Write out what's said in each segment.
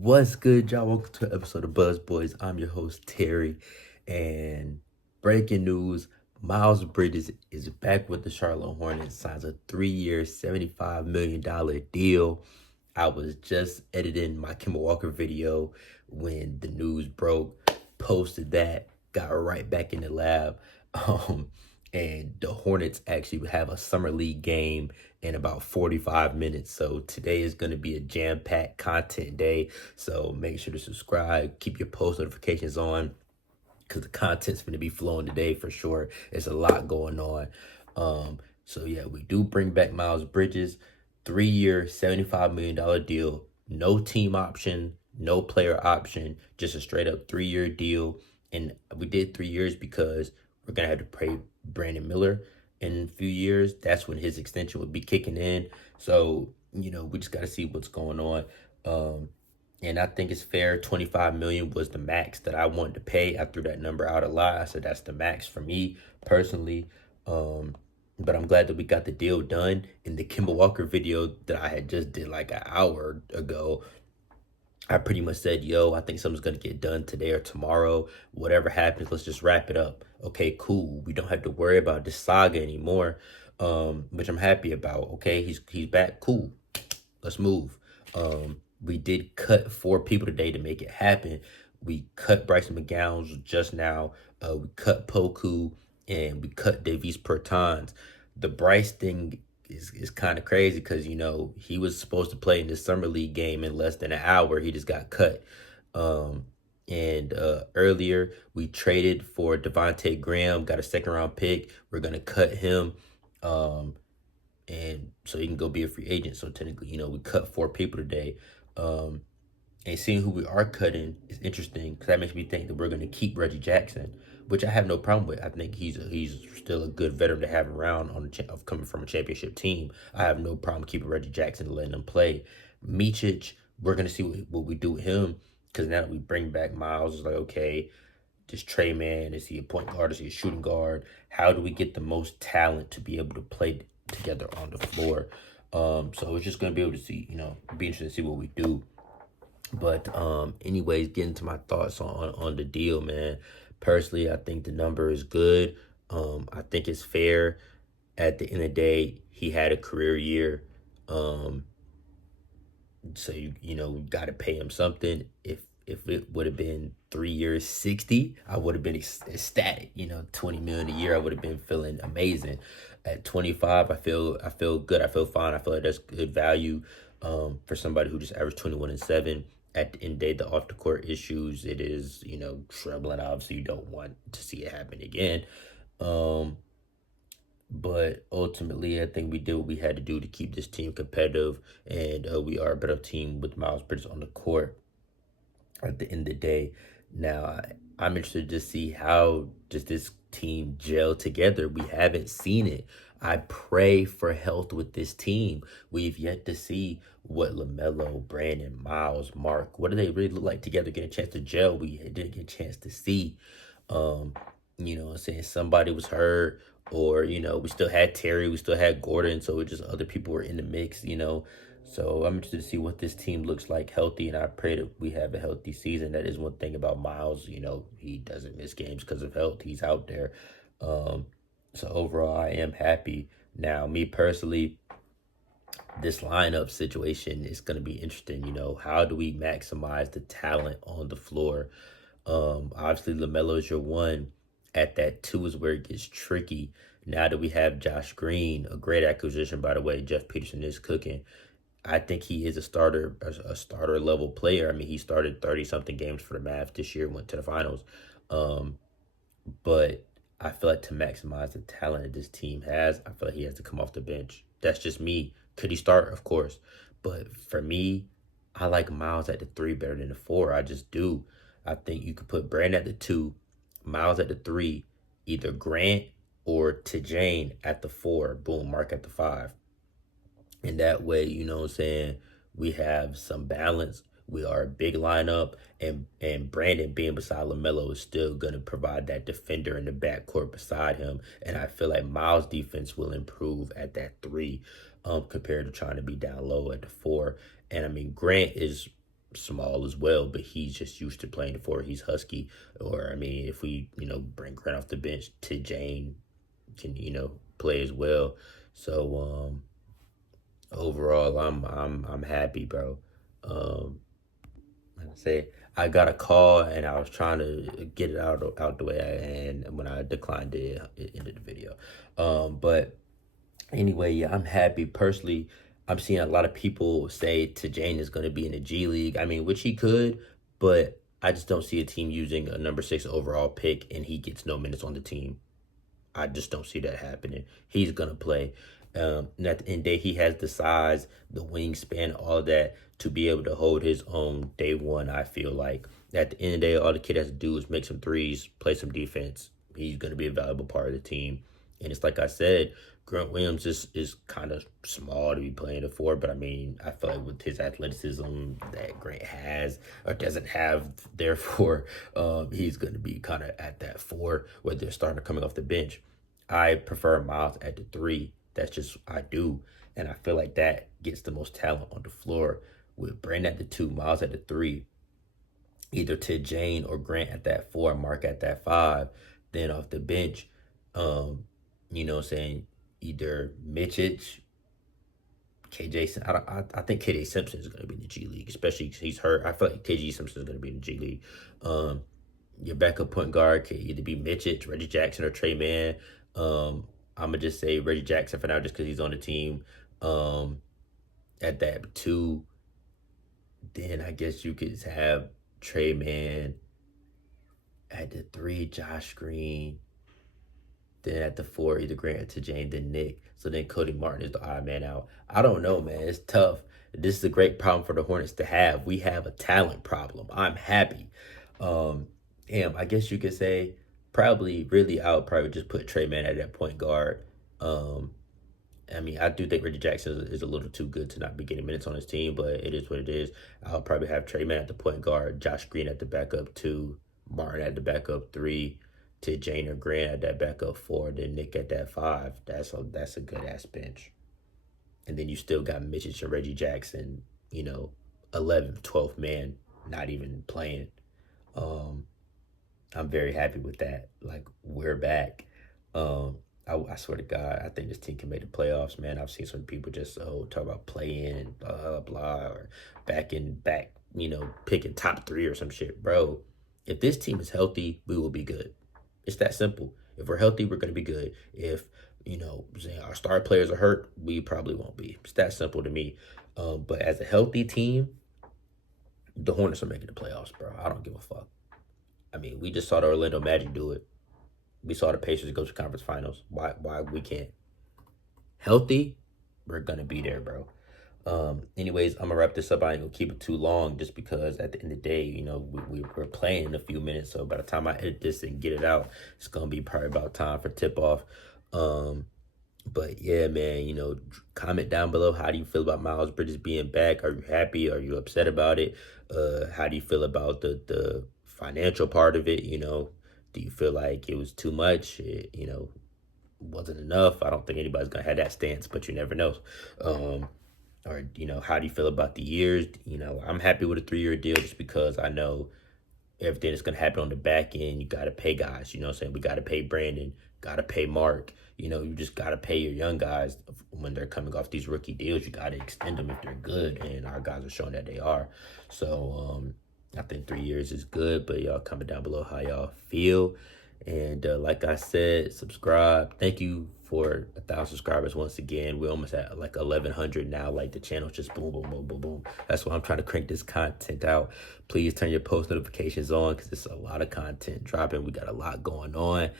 What's good, y'all? Welcome to an episode of Buzz Boys. I'm your host, Terry. And breaking news, Miles Bridges is back with the Charlotte Hornets, signs a 3-year, $75 million deal. I was just editing my Kemba Walker video when the news broke, posted that, got right back in the lab. Um, and the Hornets actually have a summer league game in about 45 minutes. So today is going to be a jam-packed content day. So make sure to subscribe, keep your post notifications on because the content's going to be flowing today for sure. There's a lot going on. So yeah, we do bring back Miles Bridges, 3-year, $75 million deal, no team option, no player option, just a straight up 3-year deal. And we did 3 years because we're going to have to pay Brandon Miller in a few years. That's when his extension would be kicking in. So, we just got to see what's going on. And I think it's fair. 25 million was the max that I wanted to pay. I threw that number out a lot. I said that's the max for me personally. But I'm glad that we got the deal done. In the Kemba Walker video that I had just did like an hour ago, I pretty much said, yo, I think something's gonna get done today or tomorrow. Whatever happens, let's just wrap it up. Okay, cool. We don't have to worry about this saga anymore. Which I'm happy about. Okay, he's back. Cool. Let's move. We did cut 4 people today to make it happen. We cut Bryson McGowan just now. We cut Poku and we cut Davies Bertans. The Bryce thing is kind of crazy because he was supposed to play in this summer league game in less than an hour. He just got cut. And earlier we traded for Devontae Graham, got a 2nd-round pick. We're gonna cut him. And so he can go be a free agent. So technically, we cut 4 people today. And seeing who we are cutting is interesting because that makes me think that we're going to keep Reggie Jackson, which I have no problem with. I think he's still a good veteran to have around of coming from a championship team. I have no problem keeping Reggie Jackson and letting him play. Micic, we're going to see what we do with him because now that we bring back Miles, it's like, okay, this Trey man, is he a point guard? Is he a shooting guard? How do we get the most talent to be able to play together on the floor? So it's just going to be able to see, be interested to see what we do. But anyways, getting to my thoughts on the deal, man. Personally, I think the number is good. I think it's fair. At the end of the day, he had a career year. So you got to pay him something. If it would have been 3 years, 60, I would have been ecstatic. 20 million a year, I would have been feeling amazing. At 25, I feel good. I feel fine. I feel like that's good value for somebody who just averaged 21 and 7. At the end of the day, the off the court issues, it is, troubling. Obviously, you don't want to see it happen again. But ultimately, I think we did what we had to do to keep this team competitive, and we are a better team with Miles Bridges on the court at the end of the day. Now, I'm interested to see how does this team gel together. We haven't seen it. I pray for health with this team. We've yet to see what LaMelo, Brandon, Miles, Mark, what do they really look like together, get a chance to gel. We didn't get a chance to see. I'm saying somebody was hurt or, we still had Terry, we still had Gordon, so it just other people were in the mix, So I'm interested to see what this team looks like healthy, and I pray that we have a healthy season. That is one thing about Miles. He doesn't miss games because of health. He's out there. So overall, I am happy. Now, me personally, this lineup situation is going to be interesting. How do we maximize the talent on the floor? Obviously, LaMelo is your one. At that 2 is where it gets tricky. Now that we have Josh Green, a great acquisition, by the way, Jeff Peterson is cooking. I think he is a starter level player. I mean, he started 30-something games for the Mavs this year, went to the finals. But I feel like to maximize the talent that this team has, I feel like he has to come off the bench. That's just me. Could he start? Of course. But for me, I like Miles at the 3 better than the 4. I just do. I think you could put Brandon at the 2, Miles at the 3, either Grant or Jane at the 4. Boom, Mark at the 5. And that way, we have some balance. We are a big lineup, and Brandon being beside LaMelo is still going to provide that defender in the backcourt beside him. And I feel like Miles' defense will improve at that 3 compared to trying to be down low at the 4. And I mean, Grant is small as well, but he's just used to playing the four. He's husky. Or I mean, if we bring Grant off the bench, to Jane can play as well. So overall, I'm happy, bro. Um, like I say, I got a call and I was trying to get it out the way, and when I declined it, it ended the video. But anyway, yeah, I'm happy personally. I'm seeing a lot of people say Jane is going to be in the G League. I mean, which he could, but I just don't see a team using a number 6 overall pick and he gets no minutes on the team. I just don't see that happening. He's gonna play. And at the end of the day, he has the size, the wingspan, all of that to be able to hold his own day one. I feel like at the end of the day, all the kid has to do is make some threes, play some defense. He's gonna be a valuable part of the team. And it's like I said, Grant Williams is kind of small to be playing the four, but I mean, I feel like with his athleticism that Grant has or doesn't have, therefore, he's going to be kind of at that four, whether they're starting or coming off the bench. I prefer Miles at the three. That's just I do, and I feel like that gets the most talent on the floor. With Brandon at the two, Miles at the three, either to Jane or Grant at that four, Mark at that five. Then off the bench, you know what I'm saying, either Mitchich, KJ. I think KJ Simpson is going to be in the G League, especially because he's hurt. I feel like KJ Simpson is going to be in the G League. Your backup point guard could either be Mitchich, Reggie Jackson, or Trey Mann. I'm gonna just say Reggie Jackson for now, just because he's on the team. At that two, then I guess you could have Trey Mann. At the three, Josh Green. Then at the four, either Grant to Jane, then Nick. So then Cody Martin is the odd man out. I don't know, man. It's tough. This is a great problem for the Hornets to have. We have a talent problem. I'm happy. I guess you could say probably really I would probably just put Trey Mann at that point guard. I mean, I do think Reggie Jackson is a little too good to not be getting minutes on his team, but it is what it is. I'll probably have Trey Mann at the point guard, Josh Green at the backup two, Martin at the backup three, to Jane or Grant at that backup four, then Nick at that five. That's a good ass bench. And then you still got Mitchell and Reggie Jackson, 11th, 12th man, not even playing. I'm very happy with that. Like, we're back. I swear to God, I think this team can make the playoffs, man. I've seen some people just talk about playing and blah blah blah, or back, picking top three or some shit, bro. If this team is healthy, we will be good. It's that simple. If we're healthy, we're gonna be good. If our star players are hurt, we probably won't be. It's that simple to me. But as a healthy team, the Hornets are making the playoffs, bro. I don't give a fuck. I mean, we just saw the Orlando Magic do it. We saw the Pacers go to conference finals. Why we can't? Healthy, we're gonna be there, bro. Anyways, I'm gonna wrap this up. I ain't gonna keep it too long, just because at the end of the day, we're playing in a few minutes. So by the time I edit this and get it out, it's gonna be probably about time for tip off. But yeah, man, comment down below. How do you feel about Miles Bridges being back? Are you happy? Are you upset about it? How do you feel about the financial part of it? Do you feel like it was too much? It, wasn't enough? I don't think anybody's gonna have that stance, but you never know. Or how do you feel about the years? I'm happy with a 3-year deal, just because I know everything that's gonna happen on the back end. You gotta pay guys. You know what I'm saying? We gotta pay Brandon. Gotta pay Mark. You just gotta pay your young guys when they're coming off these rookie deals. You gotta extend them if they're good, and our guys are showing that they are. So I think 3 years is good, but y'all comment down below how y'all feel. And like I said, subscribe. Thank you for 1,000 subscribers once again. We're almost at like 1,100 now. Like, the channel's just boom, boom, boom, boom, boom. That's why I'm trying to crank this content out. Please turn your post notifications on, because there's a lot of content dropping. We got a lot going on.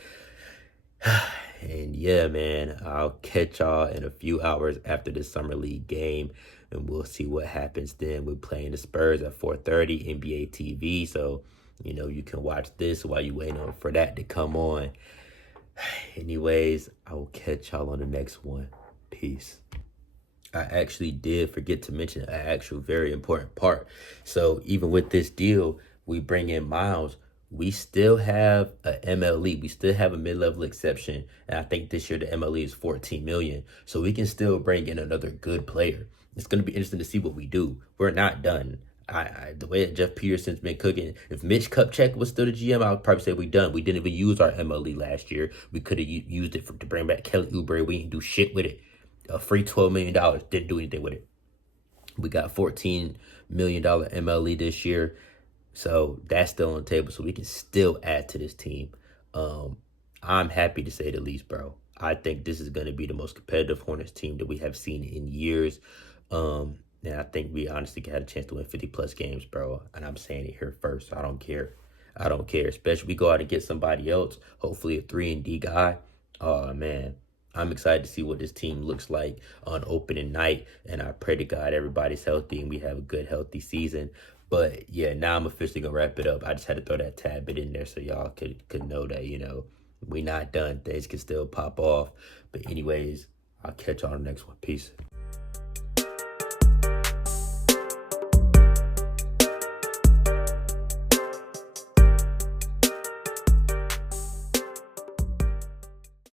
And yeah, man, I'll catch y'all in a few hours after the Summer League game, and we'll see what happens then. We're playing the Spurs at 4:30 NBA TV, so you can watch this while you wait for that to come on. Anyways, I will catch y'all on the next one. Peace. I actually did forget to mention an actual very important part. So even with this deal, we bring in Miles. We still have a MLE. We still have a mid-level exception. And I think this year the MLE is $14 million. So we can still bring in another good player. It's going to be interesting to see what we do. We're not done. The way that Jeff Peterson's been cooking, if Mitch Kupchak was still the GM, I would probably say we done. We didn't even use our MLE last year. We could have used it to bring back Kelly Oubre. We didn't do shit with it. A free $12 million. Didn't do anything with it. We got $14 million MLE this year. So that's still on the table. So we can still add to this team. I'm happy to say the least, bro. I think this is going to be the most competitive Hornets team that we have seen in years. And I think we honestly had a chance to win 50-plus games, bro. And I'm saying it here first. I don't care. I don't care. Especially if we go out and get somebody else, hopefully a 3-and-D guy. Oh, man. I'm excited to see what this team looks like on opening night. And I pray to God everybody's healthy and we have a good, healthy season. But, yeah, now I'm officially going to wrap it up. I just had to throw that tad bit in there so y'all could know that, we not done. Things can still pop off. But anyways, I'll catch y'all on the next one. Peace.